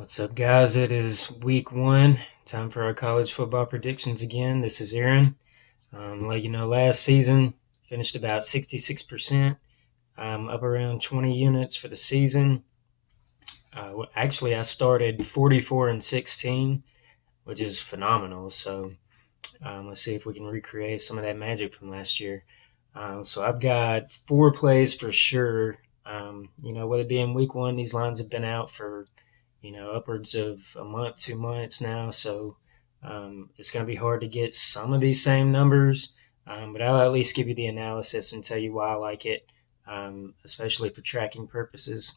What's up, guys? It is week one. Time for our college football predictions again. This is Aaron. Let you know, last season finished about 66%, up around 20 units for the season. Actually, I started 44-16, which is phenomenal. So let's see if we can recreate some of that magic from last year. So I've got four plays for sure. With it being week one, these lines have been out for upwards of a month, 2 months now. So it's going to be hard to get some of these same numbers, but I'll at least give you the analysis and tell you why I like it, especially for tracking purposes.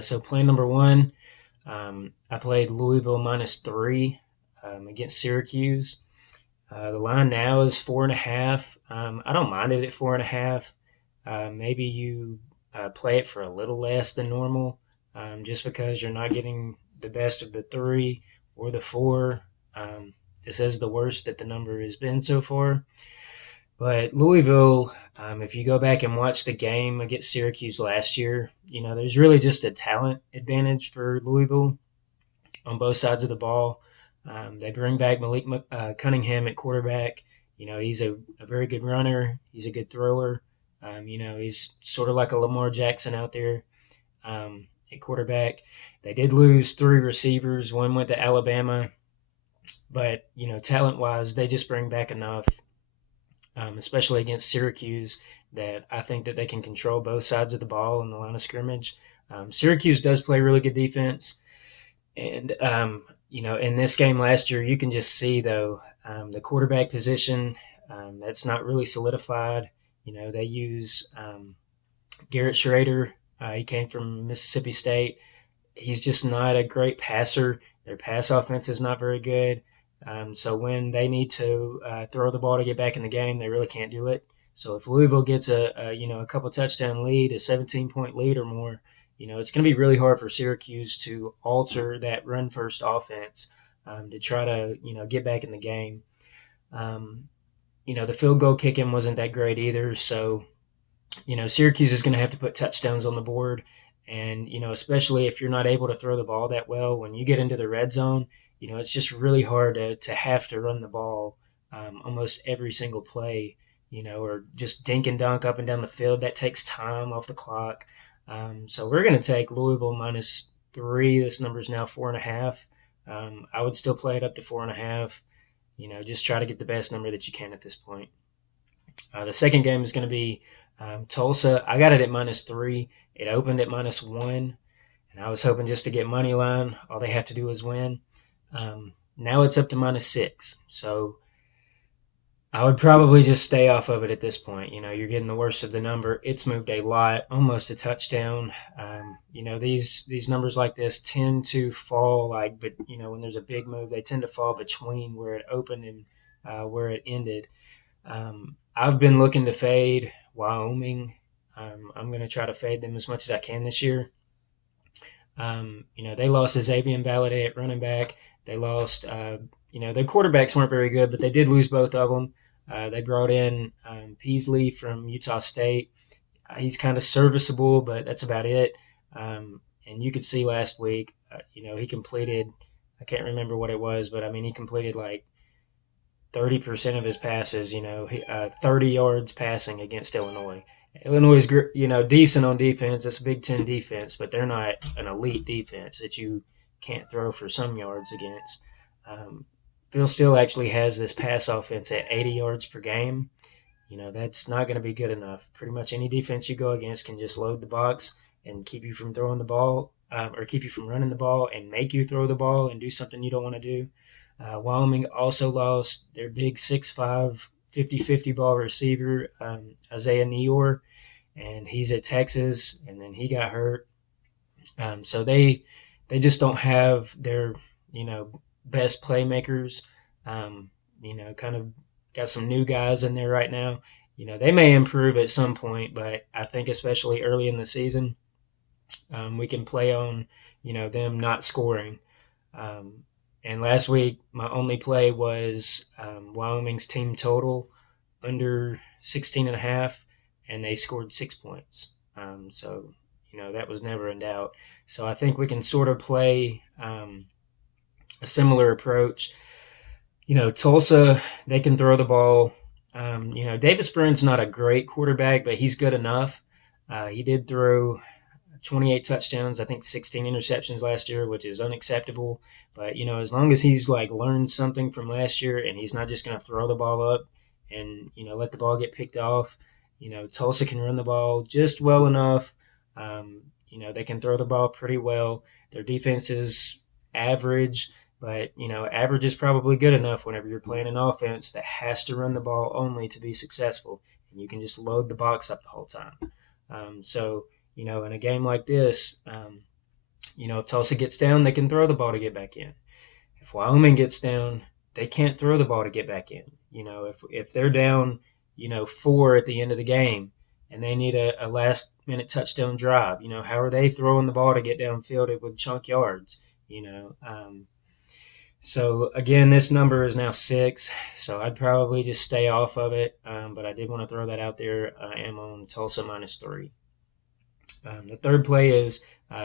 So play number one, I played Louisville -3 against Syracuse. The line now is 4.5. I don't mind it at 4.5. Maybe you play it for a little less than normal, just because you're not getting the best of the three or the four. This is the worst that the number has been so far. But Louisville, if you go back and watch the game against Syracuse last year, there's really just a talent advantage for Louisville on both sides of the ball. They bring back Malik Cunningham at quarterback. He's a very good runner. He's a good thrower. He's sort of like a Lamar Jackson out there at quarterback. They did lose three receivers. One went to Alabama. But, talent-wise, they just bring back enough, especially against Syracuse, that I think that they can control both sides of the ball in the line of scrimmage. Syracuse does play really good defense. And, in this game last year, you can just see, though, the quarterback position, that's not really solidified. They use Garrett Schrader. He came from Mississippi State. He's just not a great passer. Their pass offense is not very good. So when they need to throw the ball to get back in the game, they really can't do it. So if Louisville gets a couple touchdown lead, a 17-point lead or more, it's going to be really hard for Syracuse to alter that run first offense to try to get back in the game. The field goal kicking wasn't that great either. So Syracuse is going to have to put touchdowns on the board. And, especially if you're not able to throw the ball that well, when you get into the red zone, it's just really hard to have to run the ball almost every single play, or just dink and dunk up and down the field. That takes time off the clock. So we're going to take Louisville -3. This number is now 4.5. I would still play it up to 4.5. Just try to get the best number that you can at this point. The second game is going to be Tulsa. I got it at -3. It opened at -1, and I was hoping just to get money line. All they have to do is win. Now it's up to -6. So I would probably just stay off of it at this point. You're getting the worst of the number. It's moved a lot, almost a touchdown. These numbers like this tend to fall but when there's a big move, they tend to fall between where it opened and where it ended. I've been looking to fade Wyoming. I'm going to try to fade them as much as I can this year. They lost Xavier Ballade at running back. They lost, their quarterbacks weren't very good, but they did lose both of them. They brought in Peasley from Utah State. He's kind of serviceable, but that's about it. And you could see last week, he completed, I can't remember what it was, but he completed like 30% of his passes, 30 yards passing against Illinois. Illinois is, decent on defense. It's a Big Ten defense, but they're not an elite defense that you can't throw for some yards against. Phil Steele actually has this pass offense at 80 yards per game. That's not going to be good enough. Pretty much any defense you go against can just load the box and keep you from throwing the ball, or keep you from running the ball and make you throw the ball and do something you don't want to do. Wyoming also lost their big 6'5", 50-50 ball receiver, Isaiah Neyor, and he's at Texas, and then he got hurt. So they just don't have their, best playmakers. Kind of got some new guys in there right now. They may improve at some point, but I think especially early in the season, we can play on, them not scoring. And last week, my only play was Wyoming's team total under 16.5, and they scored 6 points. So, that was never in doubt. So I think we can sort of play a similar approach. Tulsa, they can throw the ball. Davis Burns not a great quarterback, but he's good enough. He did throw 28 touchdowns, I think 16 interceptions last year, which is unacceptable. But as long as he's like learned something from last year, and he's not just going to throw the ball up and let the ball get picked off. Tulsa can run the ball just well enough. They can throw the ball pretty well. Their defense is average, but average is probably good enough whenever you're playing an offense that has to run the ball only to be successful, and you can just load the box up the whole time. In a game like this, if Tulsa gets down, they can throw the ball to get back in. If Wyoming gets down, they can't throw the ball to get back in. If they're down, 4 at the end of the game and they need a last minute touchdown drive, how are they throwing the ball to get downfield with chunk yards? So again, this number is now 6, so I'd probably just stay off of it. But I did want to throw that out there. I am on Tulsa -3. The third play is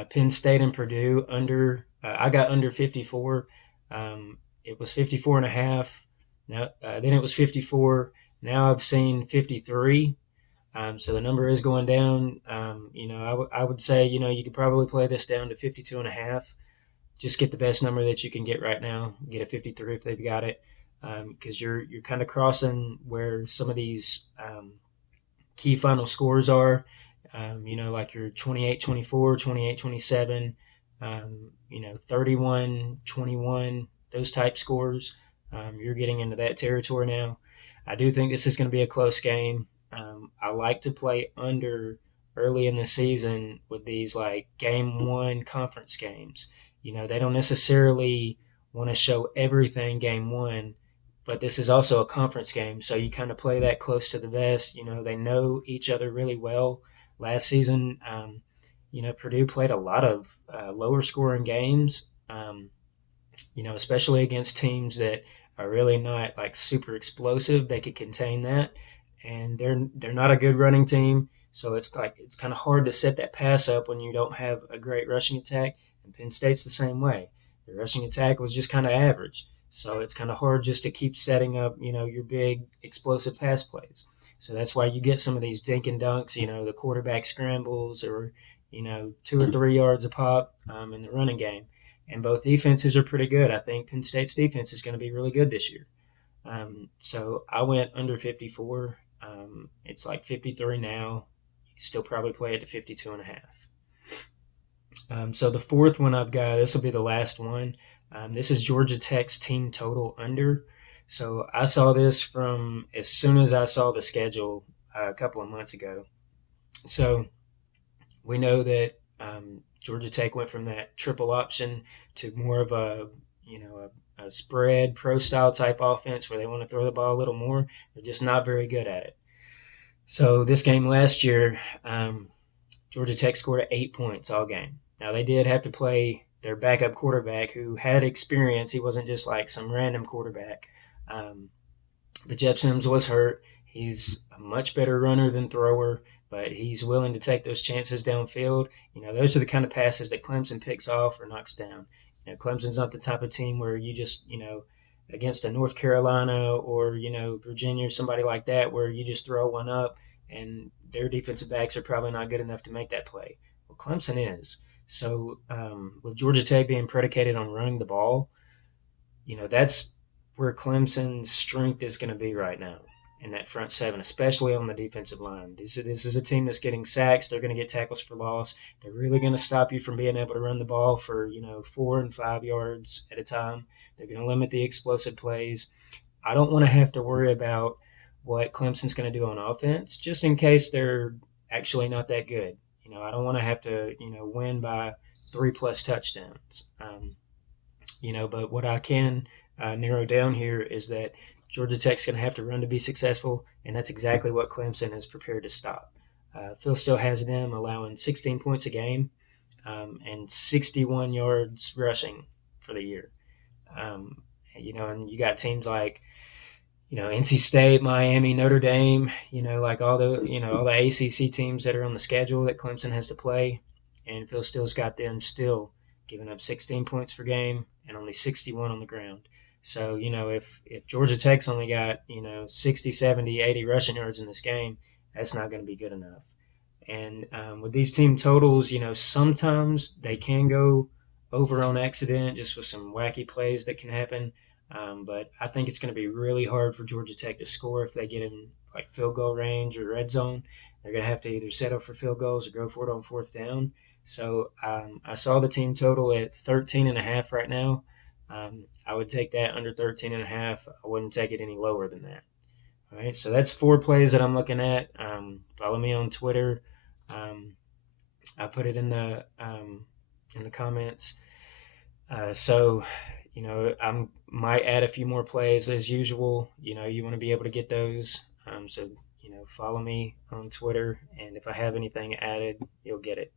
Penn State and Purdue under. I got under 54. It was 54.5. Now then it was 54. Now I've seen 53. So the number is going down. I would say you could probably play this down to 52.5. Just get the best number that you can get right now. Get a 53 if they've got it, because you're kind of crossing where some of these key final scores are. Like your 28-24, 28-27, 31-21, those type scores. You're getting into that territory now. I do think this is going to be a close game. I like to play under early in the season with these like game 1 conference games. They don't necessarily want to show everything game 1, but this is also a conference game, so you kind of play that close to the vest. They know each other really well. Last season, Purdue played a lot of lower scoring games, especially against teams that are really not like super explosive. They could contain that, and they're not a good running team. So it's kind of hard to set that pass up when you don't have a great rushing attack. And Penn State's the same way. The rushing attack was just kind of average. So it's kind of hard just to keep setting up, your big explosive pass plays. So that's why you get some of these dink and dunks, the quarterback scrambles or, 2 or 3 yards a pop in the running game. And both defenses are pretty good. I think Penn State's defense is going to be really good this year. So I went under 54. It's like 53 now. You can still probably play it to 52.5. So the fourth one I've got, this will be the last one. This is Georgia Tech's team total under. So I saw this from as soon as I saw the schedule a couple of months ago. So we know that Georgia Tech went from that triple option to more of a spread pro style type offense where they want to throw the ball a little more. They're just not very good at it. So this game last year, Georgia Tech scored 8 points all game. Now they did have to play their backup quarterback who had experience. He wasn't just like some random quarterback. But Jeff Sims was hurt. He's a much better runner than thrower, but he's willing to take those chances downfield. Those are the kind of passes that Clemson picks off or knocks down. Clemson's not the type of team where you just, against a North Carolina or, Virginia or somebody like that, where you just throw one up and their defensive backs are probably not good enough to make that play. Well, Clemson is. So with Georgia Tech being predicated on running the ball, that's where Clemson's strength is going to be right now in that front seven, especially on the defensive line. This is a team that's getting sacks. They're going to get tackles for loss. They're really going to stop you from being able to run the ball for 4 and 5 yards at a time. They're going to limit the explosive plays. I don't want to have to worry about what Clemson's going to do on offense, just in case they're actually not that good. I don't want to have to win by 3+ touchdowns. But what I can narrow down here is that Georgia Tech's going to have to run to be successful, and that's exactly what Clemson is prepared to stop. Phil still has them allowing 16 points a game and 61 yards rushing for the year. And you got teams like, NC State, Miami, Notre Dame, like all the ACC teams that are on the schedule that Clemson has to play. and Phil Steele's got them still giving up 16 points per game and only 61 on the ground. So, if Georgia Tech's only got, 60, 70, 80 rushing yards in this game, that's not going to be good enough. And with these team totals, sometimes they can go over on accident just with some wacky plays that can happen. But I think it's going to be really hard for Georgia Tech to score if they get in like field goal range or red zone. They're going to have to either settle for field goals or go for it on fourth down. So I saw the team total at 13.5 right now. I would take that under 13.5. I wouldn't take it any lower than that. All right, so that's 4 plays that I'm looking at. Follow me on Twitter. I put it in the comments. So, I might add a few more plays as usual. You want to be able to get those. So, follow me on Twitter, and if I have anything added, you'll get it.